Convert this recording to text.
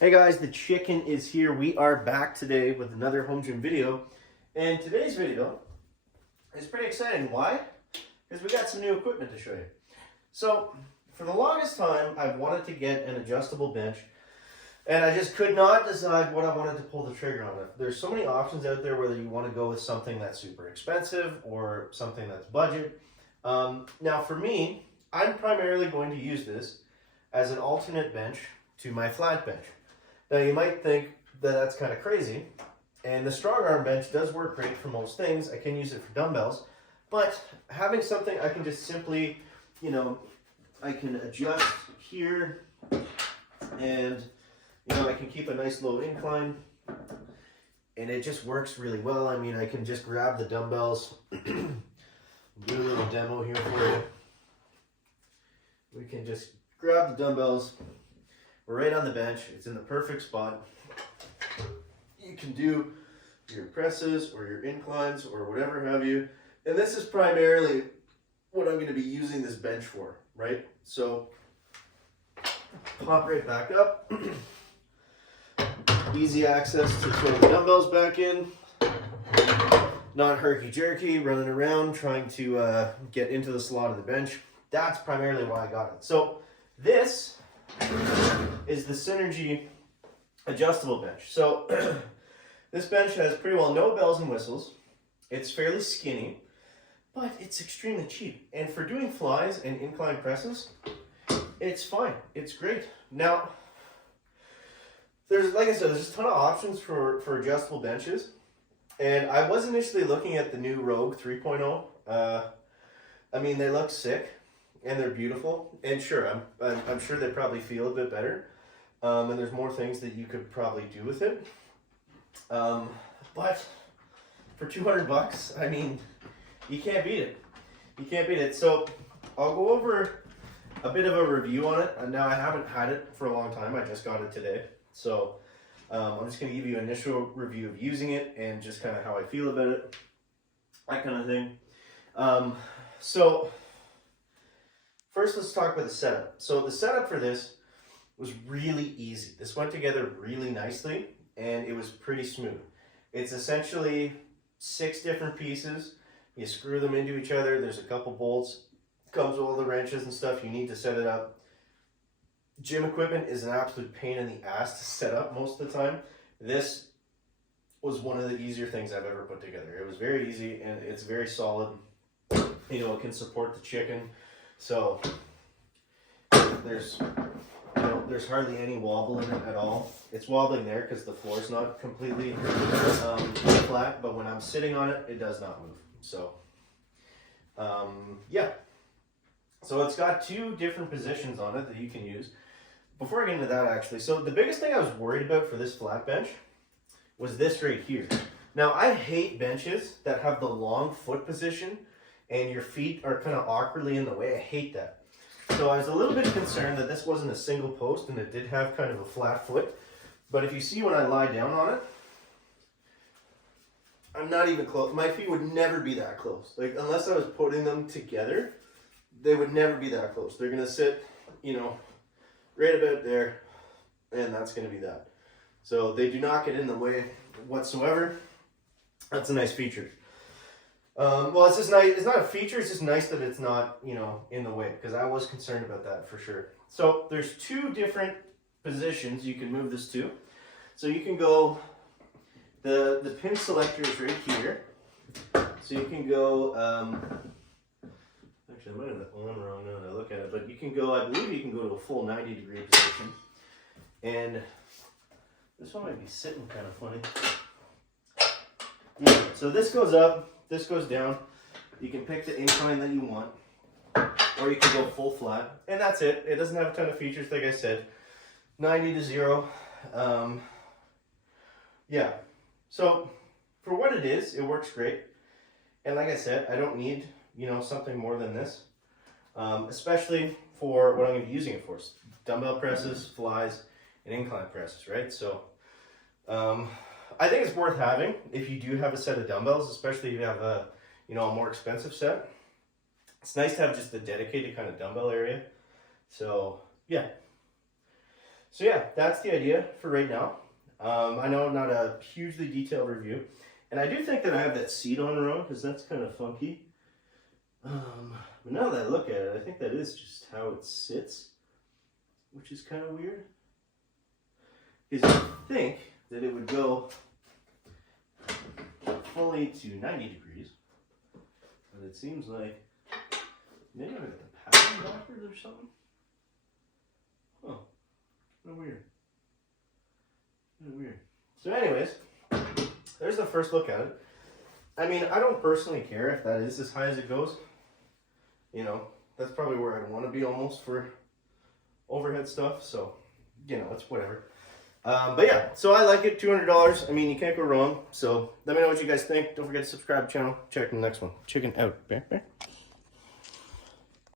Hey guys, the chicken is here. We are back today with another home gym video. And today's video is pretty exciting. Why? Because we got some new equipment to show you. So, for the longest time, I've wanted to get an adjustable bench, and I just could not decide what I wanted to pull the trigger on. There's so many options out there, whether you want to go with something that's super expensive or something that's budget. Now for me, I'm primarily going to use this as an alternate bench to my flat bench. Now you might think that that's kind of crazy, and the strong arm bench does work great for most things. I can use it for dumbbells, but having something I can just simply, I can adjust here, and I can keep a nice low incline, and it just works really well. I mean, I can just grab the dumbbells, do a little demo here for you. We can just grab the dumbbells. We're right on the bench. It's in the perfect spot. You can do your presses or your inclines or whatever have you. And this is primarily what I'm going to be using this bench for, right? So pop right back up. Easy access to throw the dumbbells back in. Not herky-jerky, running around trying to get into the slot of the bench. That's primarily why I got it. So this is the Synergee adjustable bench. So this bench has pretty well no bells and whistles. It's fairly skinny, but it's extremely cheap. And for doing flies and incline presses, it's fine. It's great. Now, like I said, there's a ton of options for adjustable benches. And I was initially looking at the new Rogue 3.0. I mean, they look sick. And they're beautiful, and sure, I'm sure they probably feel a bit better, and there's more things that you could probably do with it. But for $200, I mean, you can't beat it. You can't beat it. So I'll go over a bit of a review on it. And now I haven't had it for a long time. I just got it today, so I'm just going to give you an initial review of using it and just kind of how I feel about it, that kind of thing. So first, let's talk about the setup. So the setup for this was really easy. This went together really nicely, and it was pretty smooth. It's essentially 6 different pieces. You screw them into each other. There's a couple bolts. Comes with all the wrenches and stuff you need to set it up. Gym equipment is an absolute pain in the ass to set up most of the time. This was one of the easier things I've ever put together. It was very easy, and it's very solid. It can support the chicken. So there's hardly any wobble in it at all. It's wobbling there because the floor's not completely flat, but when I'm sitting on it, it does not move. So yeah. So it's got 2 different positions on it that you can use. Before I get into that, actually, so the biggest thing I was worried about for this flat bench was this right here. Now, I hate benches that have the long foot position and your feet are kind of awkwardly in the way. I hate that. So I was a little bit concerned that this wasn't a single post and it did have kind of a flat foot. But if you see when I lie down on it, I'm not even close. My feet would never be that close. Like, unless I was putting them together, they would never be that close. They're going to sit, right about there, and that's going to be that. So they do not get in the way whatsoever. That's a nice feature. Well, it's just nice. It's not a feature. It's just nice that it's not, in the way, because I was concerned about that for sure. So there's 2 different positions you can move this to. So you can go, the pin selector is right here. So you can go, actually I might have that one wrong now that I look at it, but you can go, I believe you can go to a full 90-degree position. And this one might be sitting kind of funny. Yeah, so this goes up. This goes down. You can pick the incline that you want, or you can go full flat, and that's it. It doesn't have a ton of features, like I said. 90 to 0. Yeah. So for what it is, it works great. And like I said, I don't need, something more than this, especially for what I'm going to be using it for: dumbbell presses, flies, and incline presses, right? So I think it's worth having if you do have a set of dumbbells, especially if you have a more expensive set. It's nice to have just a dedicated kind of dumbbell area. So yeah. So yeah, that's the idea for right now. I know not a hugely detailed review, and I do think that I have that seat on wrong because that's kind of funky. But now that I look at it, I think that is just how it sits, which is kind of weird. Because I think that it would go fully to 90 degrees, but it seems like maybe I'm at the pattern backwards or something. Oh, kind of weird. Kind of weird. So anyways, there's the first look at it. I mean, I don't personally care if that is as high as it goes. You know, that's probably where I'd want to be almost for overhead stuff. So, you know, it's whatever. But yeah, so I like it. $200. I mean, you can't go wrong. So let me know what you guys think. Don't forget to subscribe to the channel. Check the next one. Chicken out. Bear, bear.